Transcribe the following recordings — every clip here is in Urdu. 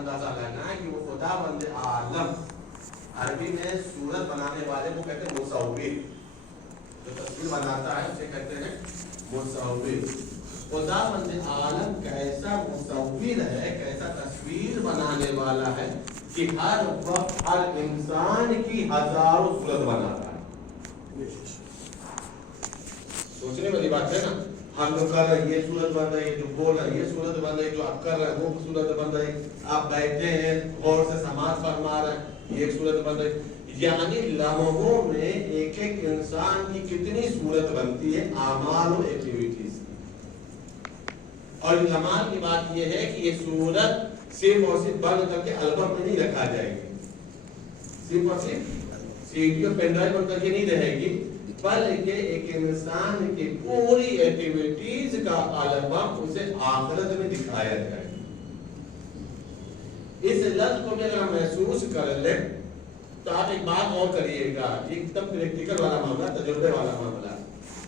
اندازہ لینا ہے کہ وہ خداوند عالم، عربی میں صورت بنانے والے کو کہتے ہیں مصور، جو تصویر بناتا ہے اسے کہتے ہیں مصور۔ خداوند عالم کیسا مصور ہے، کیسا تصویر بنانے والا ہے کہ ہر وقت ہر انسان کی ہزاروں صورت بناتا ہے۔ سوچنے والی بات ہے نا، ہم لوگ کر رہے ہیں یہ صورت بن رہی ہے، جو بول رہے ہیں یہ صورت بن رہی ہے، جو آپ کر رہے ہیں وہ صورت بن رہی ہے، آپ بیٹھے ہیں غور سے سماعت فرما رہے ہیں یہ صورت بن رہی ہے۔ یعنی لمحوں میں ایک ایک انسان کی کتنی صورت بنتی ہے اعمال و ایکٹیویٹیز کی۔ اور کمال کی بات یہ ہے کہ یہ صورت صرف اور صرف بند کر کے البم میں نہیں رکھا جائے گی، صرف اور صرف سی ڈی اور پین ڈرائیو بند کر کے نہیں رہے گی، بلکہ ایک انسان کی پوری ایکٹیویٹیز کا البم اسے آخرت میں دکھایا جائے گا۔ اس لفظ کو بھی اگر ہم محسوس کر لیں تو آپ ایک بات اور کریے گا، ایک دم پریکٹیکل والا معاملہ، تجربے والا معاملہ۔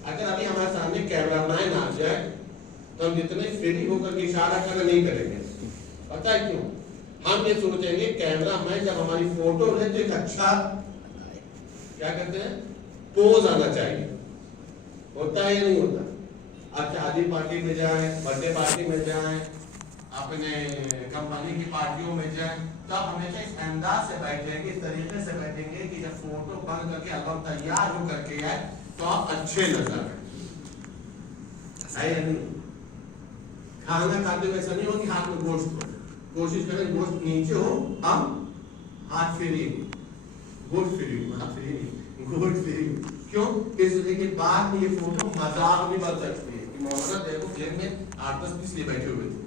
اگر ابھی ہمارے سامنے کیمرہ مین آ جائے تو ہم جتنے فری ہو کر کے اشارہ کرنا نہیں کریں گے، پتہ ہے کیوں؟ ہم یہ سوچیں گے کیمرہ مین جب ہماری فوٹو لے تو ایک اچھا کیا کہتے ہیں پوز آنا چاہیے، ہوتا ہے یا نہیں ہوتا؟ آپ شادی پارٹی میں جائیں، برتھ ڈے پارٹی میں جائیں، اپنے کمپنی کی پارٹیوں میں جائیں تو آپ ہمیشہ اس انداز سے بیٹھیں گے، اس طریقے سے بیٹھیں گے کہ جب فوٹو بند کر کے البم تیار ہو کر کے آئے تو آپ اچھے نظر آئے، یا نہیں؟ کھانا کھاتے ہوئے ایسا نہیں ہو کہ ہاتھ میں گوشت ہو، کوشش کریں گوشت نیچے ہو، ہم ہاتھ فری گوشت فری ہاتھ فری گوشت فری، کیوں؟ اس لیے کہ بعد میں یہ فوٹو مذاق بھی بن سکتی ہے کہ مولانا دیکھو جیب میں 8-10 پیس لیے بیٹھے ہوئے تھے،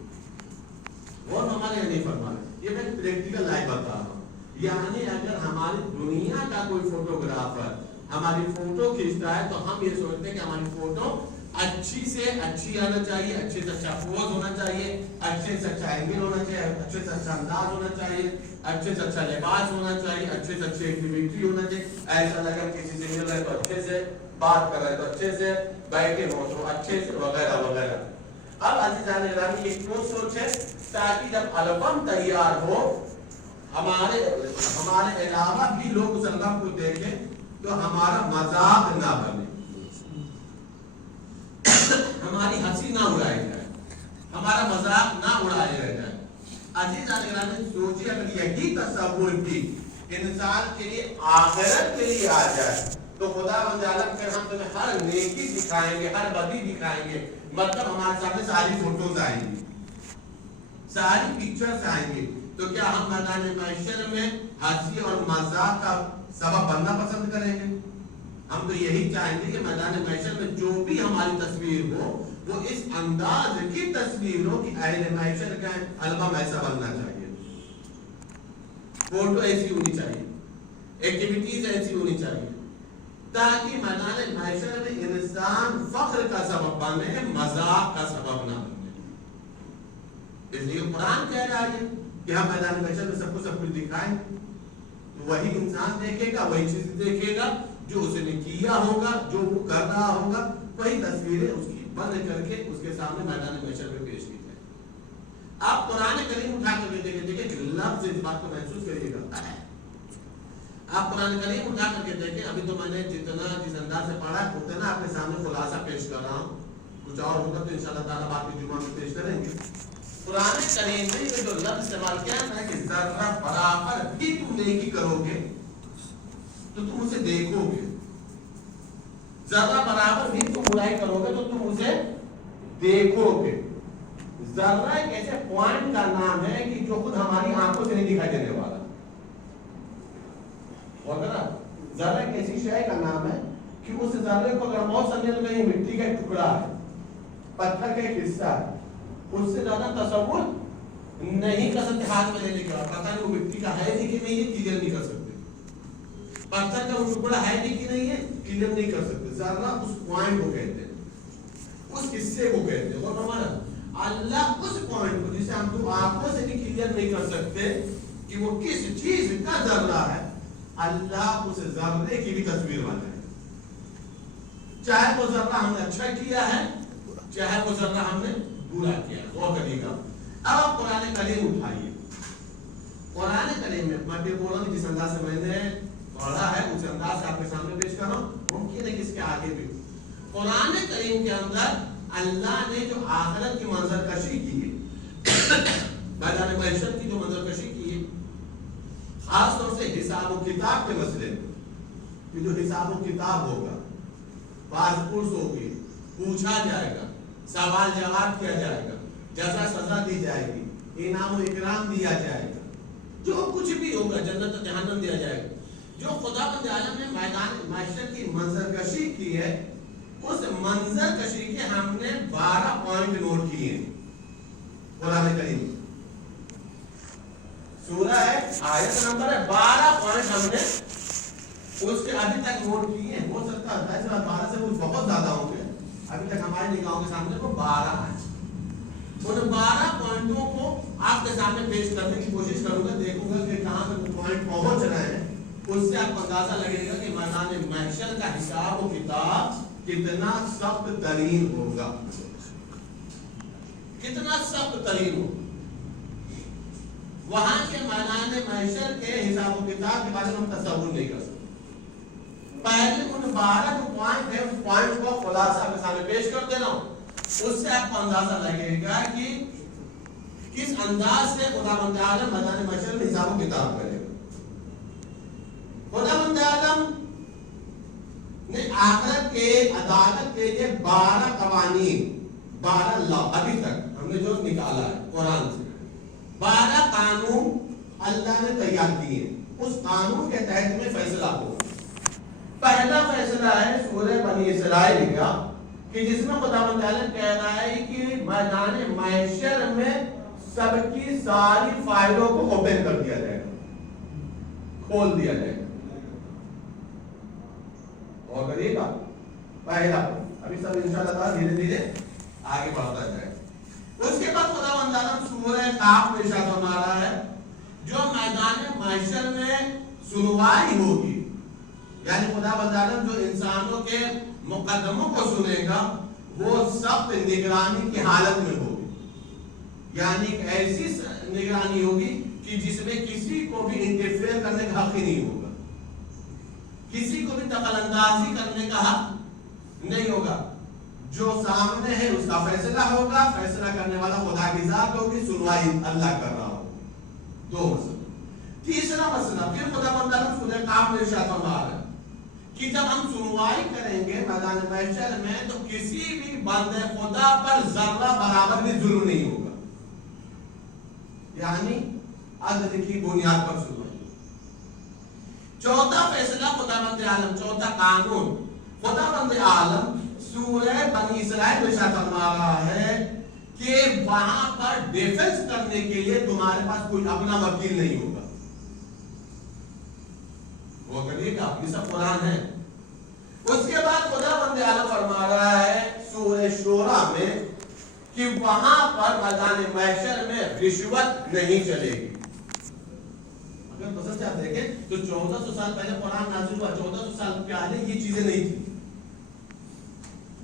وہ ہمارے یہاں نہیں فرما رہے، یہ میں پریکٹیکل لائف بتا رہا ہوں۔ یعنی اگر ہماری دنیا کا کوئی فوٹوگرافر ہماری فوٹو کھینچتا ہے تو ہم یہ سوچتے ہیں کہ ہماری فوٹو اچھی سے اچھی آنا چاہیے، اچھے سے اچھا پوز ہونا چاہیے، اچھے سے اچھا اینگل ہونا چاہیے، اچھے سے اچھا انداز ہونا چاہیے، اچھے سے اچھا لباس ہونا چاہیے، اچھے سے اچھی ایکٹیویٹی ہونا چاہیے، ایسا لگا کسی سے مل رہے تو اچھے سے بات کر رہے تو اچھے سے بیٹھے ہو تو اچھے سے وغیرہ وغیرہ۔ اب عزیزان گرامی یہ کیوں سوچ ہے تاکہ جب البم تیار ہو ہمارے علاوہ بھی لوگ اس البم کو دیکھیں تو ہمارا مذاق نہ بنے، ہماری ہنسی نہ اڑائی جائے، ہمارا مذاق نہ اڑائے رہ جائے۔ عزیزان گرامی سوچیے اگر یہی تصور بھی انسان کے لیے آخرت کے لیے آ جائے تو خداوند عالم کہ ہم تمہیں ہر نیکی دکھائیں گے، ہر بدی دکھائیں گے، مطلب ہمارے سامنے ساری فوٹوز آئیں گی، ساری پکچرز آئیں گی، تو کیا ہم میدان محشر میں ہنسی اور مذاق کا سبب بننا پسند کریں گے؟ ہم تو یہی چاہیں گے کہ میدان محشر میں جو بھی ہماری تصویر ہو وہ اس انداز کی تصویر ہو کہ اہل محشر کا البم ایسا بننا چاہیے، فوٹو ایسی ہونی چاہیے، ایکٹیویٹیز ایسی ہونی چاہیے تاکہ میدان محشر میں انسان فخر کا سبب بنے، مذاق کا سبب نہ بنے۔ اس لیے قرآن کہہ رہا ہے کہ ہم میدان محشر میں سب کچھ دکھائیں، تو وہی انسان دیکھے گا، وہی چیز دیکھے گا جو اس نے کیا ہوگا، جو وہ کر رہا ہوگا، وہی تصویریں اس کی بند کر کے اس کے سامنے میدان محشر میں پیش کی جائیں۔ آپ قرآن کریم اٹھا کر کے دیکھیں کہ لفظ اس بات کو محسوس کریے گا، آپ قرآن کریم اٹھا کر کے دیکھیں، ابھی تو میں نے جتنا جس انداز سے پڑھا اتنا آپ کے سامنے خلاصہ پیش کر رہا ہوں، کچھ اور ہوگا تو انشاءاللہ تعالیٰ بعد کے جمعہ میں پیش کریں گے۔ قرآن کریم میں جو لفظ استعمال کیا ہے کہ ذرہ برابر بھی تم نیکی کرو گے تو تم اسے دیکھو گے، ذرہ برابر بھی تم برائی کرو گے تو تم اسے دیکھو گے۔ ذرہ ایک ایسے پوائنٹ کا نام ہے کہ جو خود ہماری آنکھوں سے نہیں دکھائی دینے والا، ذرہ ایک ایسی شے کا نام ہے کہ اس ذرے کو اگر موت سمجھے تو یہ مٹی کا ایک ٹکڑا ہے، پتھر کا ایک حصہ ہے، اس سے زیادہ تصور نہیں کر سکتے، ہاتھ میں لینے کے بعد پتہ نہیں وہ مٹی کا ہے کہ نہیں ہے، کلیئر نہیں کر سکتے، پتھر کا وہ ٹکڑا ہے کہ نہیں ہے، کلیئر نہیں کر سکتے۔ ذرہ اس پوائنٹ کو کہتے ہیں، اس حصے کو کہتے ہیں، اور ہمارا اللہ اس پوائنٹ کو جسے ہم تو آنکھوں سے بھی کلیئر نہیں کر سکتے کہ وہ کس چیز کا ذرہ ہے، اللہ اس ذرے کی بھی تصویر بنائے، چاہے وہ ذرہ ہم نے اچھا کیا ہے چاہے وہ ذرہ ہم نے برا کیا ہے۔ غور کریے گا، اب آپ قرآن کریم اٹھائیے، قرآن کریم میں پھر بول رہا ہوں جس انداز سے میں نے پڑھا ہے اس انداز سے آپ کے سامنے پیش کر رہا ہوں، ممکن ہے کہ اس کے آگے بھی قرآن کریم کے اندر اللہ نے جو آخرت کی منظر کشی کی ہے، میدان محشر کی جو منظر کشی کی ہے، خاص طور سے حساب و کتاب کے مسئلے میں کہ جو حساب و کتاب ہوگا، باز پرس ہوگی، پوچھا جائے گا، سوال جواب کیا جائے گا، جزا سزا دی جائے گی، انعام و اکرام دیا جائے گا، جو کچھ بھی ہوگا، جنت و جہنم دیا جائے گا، جو خدا بند عالم نے میدان محشر کی منظر کشی کی ہے، اس منظر کشی کے ہم نے 12 پوائنٹ نوٹ کیے ہیں قرآن کریم سورہ ہے، آیت نمبر ہے 12 پوائنٹ ہم نے اس کے ابھی تک نوٹ کیے ہیں. ہو سکتا ہے 12 سے کچھ بہت زیادہ ہوں گے، ابھی تک ہماری نگاہوں کے سامنے وہ 12 ہیں. ان 12 پوائنٹوں کو آپ کے سامنے پیش کرنے کی کوشش کروں گا، دیکھوں گا کہ کہاں پہ وہ پوائنٹ پہنچ رہے ہیں. اس سے آپ کو اندازہ لگے گا کہ میدان محشر کا حساب و کتاب کتنا سخت ترین ہوگا، کتنا سخت ترین ہوگا. وہاں کے میدان محشر کے حساب و کتاب کے بارے میں ہم تصور نہیں کر سکتے. پہلے ان 12 جو پوائنٹ ہے اس پوائنٹ کو خلاصہ کے سامنے پیش کر دے رہا ہوں، اس سے آپ کو اندازہ لگے گا کہ کس انداز سے خدا بند عالم میدان محشر میں حساب و کتاب کرے گا. خدا بند عالم نے آخرت کے عدالت کے لیے 12 قوانین، 12 لا ابھی تک ہم نے جو نکالا ہے قرآن سے 12 قانون اللہ نے تیار کیے ہیں. اس قانون کے تحت میں فیصلہ ہو. پہلا فیصلہ ہے سورہ بنی اسرائیل کا، کہ جس میں خدا بند عالم کہہ رہا ہے کہ میدان محشر میں سب کی ساری فائلوں کو اوپن کر دیا جائے گا، کھول دیا جائے گا. اور کریے گا پہلا، ابھی سب انشاءاللہ تعالی دھیرے دھیرے آگے بڑھتا جائے. اس کے بعد خدا بند عالم سورہ کاف میں ارشاد فرما رہا ہے جو میدان محشر میں سنوائی ہوگی، یعنی خدا بند عالم جو انسانوں کے مقدموں کو سنے گا وہ سخت نگرانی کی حالت میں ہوگی. یعنی ایک ایسی نگرانی ہوگی کہ جس میں کسی کو بھی انٹرفیئر کرنے کا حق ہی نہیں ہوگا، کسی کو بھی دخل اندازی کرنے کا حق نہیں ہوگا. جو سامنے ہے اس کا فیصلہ ہوگا، فیصلہ کرنے والا خدا کی ذات ہوگی، سنوائی اللہ کر رہا ہوگا. 2 مسئلہ. تیسرا مسئلہ پھر خدا بند عالم سورہ کاف میں ارشاد فرما رہا ہے کہ جب ہم سنوائی کریں گے میدان محشر میں تو کسی بھی بندے خدا پر ذرہ برابر بھی ظلم نہیں ہوگا، یعنی عدل کی بنیاد پر سنوائی. چوتھا فیصلہ خدا بند عالم، چوتھا قانون خدا بند عالم سورہ بنی اسرائیل میں ارشاد فرما رہا ہے کہ وہاں پر ڈیفنس کرنے کے لیے تمہارے پاس کوئی اپنا وکیل نہیں ہوگا. وہ کہیے گا یہ سب قرآن ہے. اس کے بعد خدا بند عالم فرما رہا ہے سورہ شورى میں کہ وہاں پر میدان محشر میں رشوت نہیں چلے گی. اگر پسند سے آپ دیکھیں تو 1400 سال پہلے قرآن نازل ہوا، 1400 سال پہلے یہ چیزیں نہیں تھی.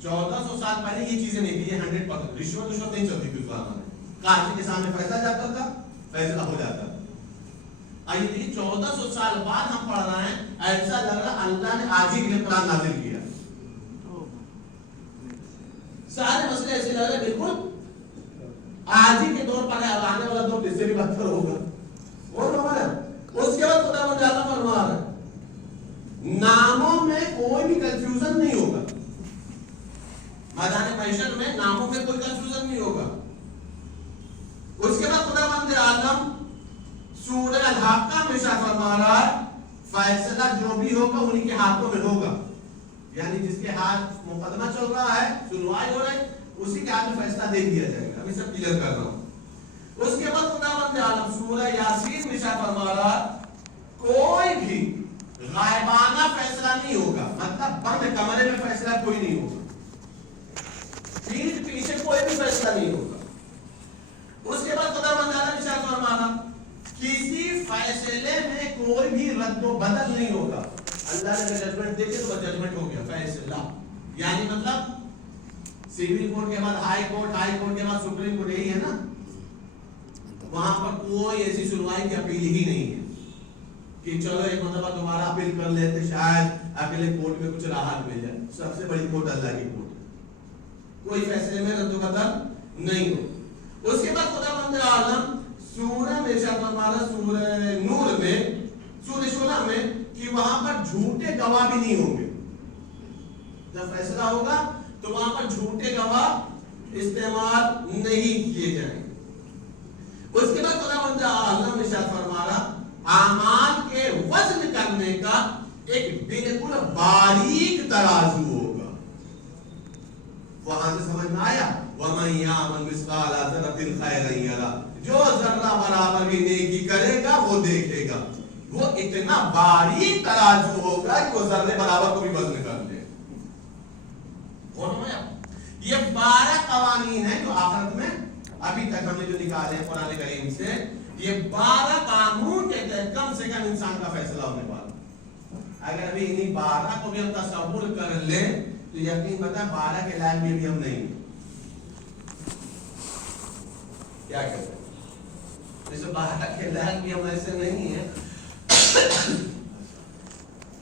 1400 سال پہلے یہ چیزیں نہیں تھی. یہ 100% رشوت نہیں چلتی تھی. قاضی کے سامنے فیصلہ جاتا تھا، فیصلہ ہو جاتا تھا. آئیے دیکھیے 1400 سال بعد ہم پڑھ رہے ہیں، ایسا لگ رہا اللہ نے آج ہی قرآن نازل کیا. سارے مسئلے ایسے لگ رہے بالکل آج ہی کے دور پر ہے، آنے والا دور اس سے بھی بدتر ہوگا. اور ہمارا اس کے بعد خدا بند عالم فرما رہا ہے ناموں میں کوئی بھی کنفیوژن نہیں ہوگا. میدان محشر میں ناموں میں کوئی کنفیوژن نہیں ہوگا. اس کے بعد خدا بند عالم سورہ الحاقہ میں ارشاد فرما رہا ہے فیصلہ جو بھی ہوگا انہی کے ہاتھوں میں ہوگا. یعنی جس کے ہاتھ مقدمہ چل رہا ہے، سنوائی ہو رہی ہے، اسی کے ہاتھ میں فیصلہ دے دیا جائے گا. ابھی سب کلیئر کر رہا ہوں. اس کے بعد خدا بند عالم سورہ یاسین میں ارشاد فرما رہا کوئی بھی غائبانہ فیصلہ نہیں ہوگا، مطلب بند کمرے میں فیصلہ کوئی نہیں ہوگا، پیٹھ پیچھے کوئی بھی فیصلہ نہیں ہوگا. اس کے بعد خدا بند عالم ارشاد فرما رہا کسی فیصلے میں کوئی بھی رد و بدل نہیں ہوگا. اللہ نے ججمنٹ دے کے تو ججمنٹ ہو گیا، فیصلہ. یعنی مطلب سیول کورٹ کے بعد ہائی کورٹ، ہائی کورٹ کے بعد سپریم کورٹ، یہی ہے نا. وہاں پر کوئی ایسی سنوائی کی اپیل ہی نہیں ہے کہ چلو ایک مرتبہ دوبارہ اپیل کر لیتے شاید اگلے کورٹ میں کچھ راحت مل جائے. سب سے بڑی کورٹ اللہ کی کورٹ ہے, کوئی فیصلے میں رد و بدل نہیں ہو. اس کے بعد خداوند عالم سورہ میں ہمارا سورہ نور میں سورہ شورى میں کہ وہاں پر جھوٹے گواہ بھی نہیں ہوں گے. جب فیصلہ ہوگا تو وہاں پر جھوٹے گواہ استعمال نہیں کیے جائیں گے. اس کے بعد خداوند عالم ارشاد فرما رہا اعمال کے وزن کرنے کا ایک بالکل باریک ترازو ہوگا. وہاں سے سمجھ میں آیا وَمَن يَعْمَلْ مِثْقَالَ ذَرَّةٍ خَيْرًا يَرَهُ, جو ذرہ برابر بھی نیکی کرے گا وہ دیکھے گا. وہ اتنا باریک ترازو ہوگا کہ وہ ذرے برابر کو بھی وزن کر دے. یہ 12 قوانین ہیں جو آخرت میں ابھی تک ہم نے جو نکالے ہیں قرآن کریم سے, یہ 12 قانون کے تحت کم سے کم انسان کا فیصلہ ہونے والا. اگر ابھی انہیں 12 کو بھی ہم تصور کر لیں تو یقین بتا 12 کے لائق میں بھی ہم نہیں ہیں. کیا کہتے ہیں جیسے 12 کے لائق بھی ہم ایسے نہیں ہیں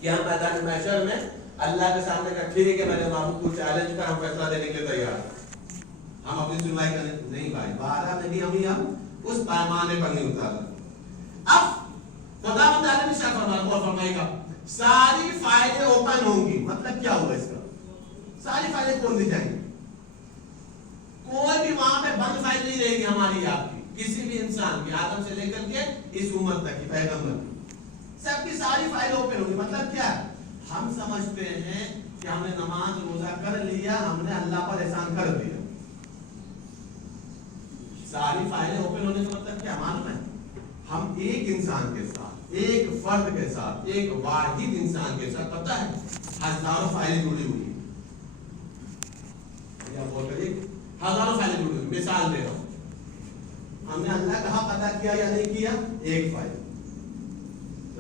کہ ہم میدان محشر میں اللہ کے سامنے کا ٹھیک ہے میں نے معبود کو چیلنج کر ہم فیصلہ دینے کے لیے تیار ہیں, ہم اپنی سنوائی کرنے نہیں بھائی. 12 میں بھی ہم اس پیمانے پر نہیں اتارا. اب خداوند عالم ارشاد فرمائے گا ساری فائلیں اوپن ہوں گی. مطلب کیا ہوا اس کا؟ ساری فائلیں کھول دی جائیں گی. کوئی بھی وہاں پہ بند فائل نہیں رہے گی ہماری آپ کی, کسی بھی انسان کی, آدم سے لے کر کے اس امت تک کی پیغمبر کی, سب کی ساری فائل اوپن ہوگی. مطلب کیا ہے؟ ہم سمجھتے ہیں کہ ہم نے نماز روزہ کر لیا, ہم نے اللہ پر احسان کر دیا. ساری فائلیں اوپن ہونے کا مطلب کیا معلوم ہے؟ ہم ایک انسان کے ساتھ, ایک فرد کے ساتھ, ایک واحد انسان کے ساتھ پتہ ہے ہزاروں فائلیں جڑی ہوئی ہیں. ہزاروں فائلیں جڑی ہوئی. مثال دے رہا ہوں, ہم نے اللہ کا حق ادا کیا یا نہیں کیا؟ ایک فائل.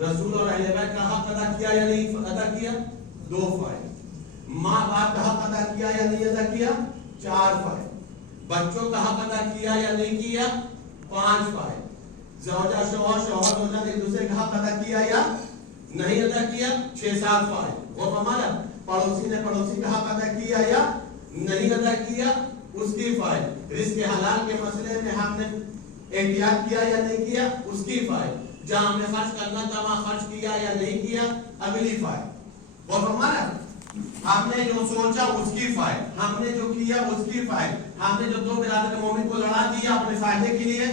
رسول اور اہل بیت کا حق ادا کیا یا نہیں ادا کیا؟ 2 فائل. ماں باپ کا حق ادا کیا یا نہیں ادا کیا؟ 4 فائل. بچوں کا حق ادا کیا یا نہیں کیا؟ 5 فائل. زوجہ شوہر زوجہ ایک دوسرے کا حق ادا کیا یا نہیں ادا کیا؟ 6-7 فائل. اور ہمارا پڑوسی نے پڑوسی کا حق ادا کیا یا نہیں ادا کیا, اس کی فائل. رزق حلال کے مسئلے میں ہم نے احتیاط کیا یا نہیں کیا, اس کی فائل. جہاں ہم نے خرچ کرنا تھا وہاں خرچ کیا یا نہیں کیا, اگلی فائل. اور ہمارا ہم نے جو سوچا اس کی فائل, ہم نے جو کیا اس کی فائل, ہم نے جو 2 برادر مومن کو لڑا دیا اپنے فائدے کے لیے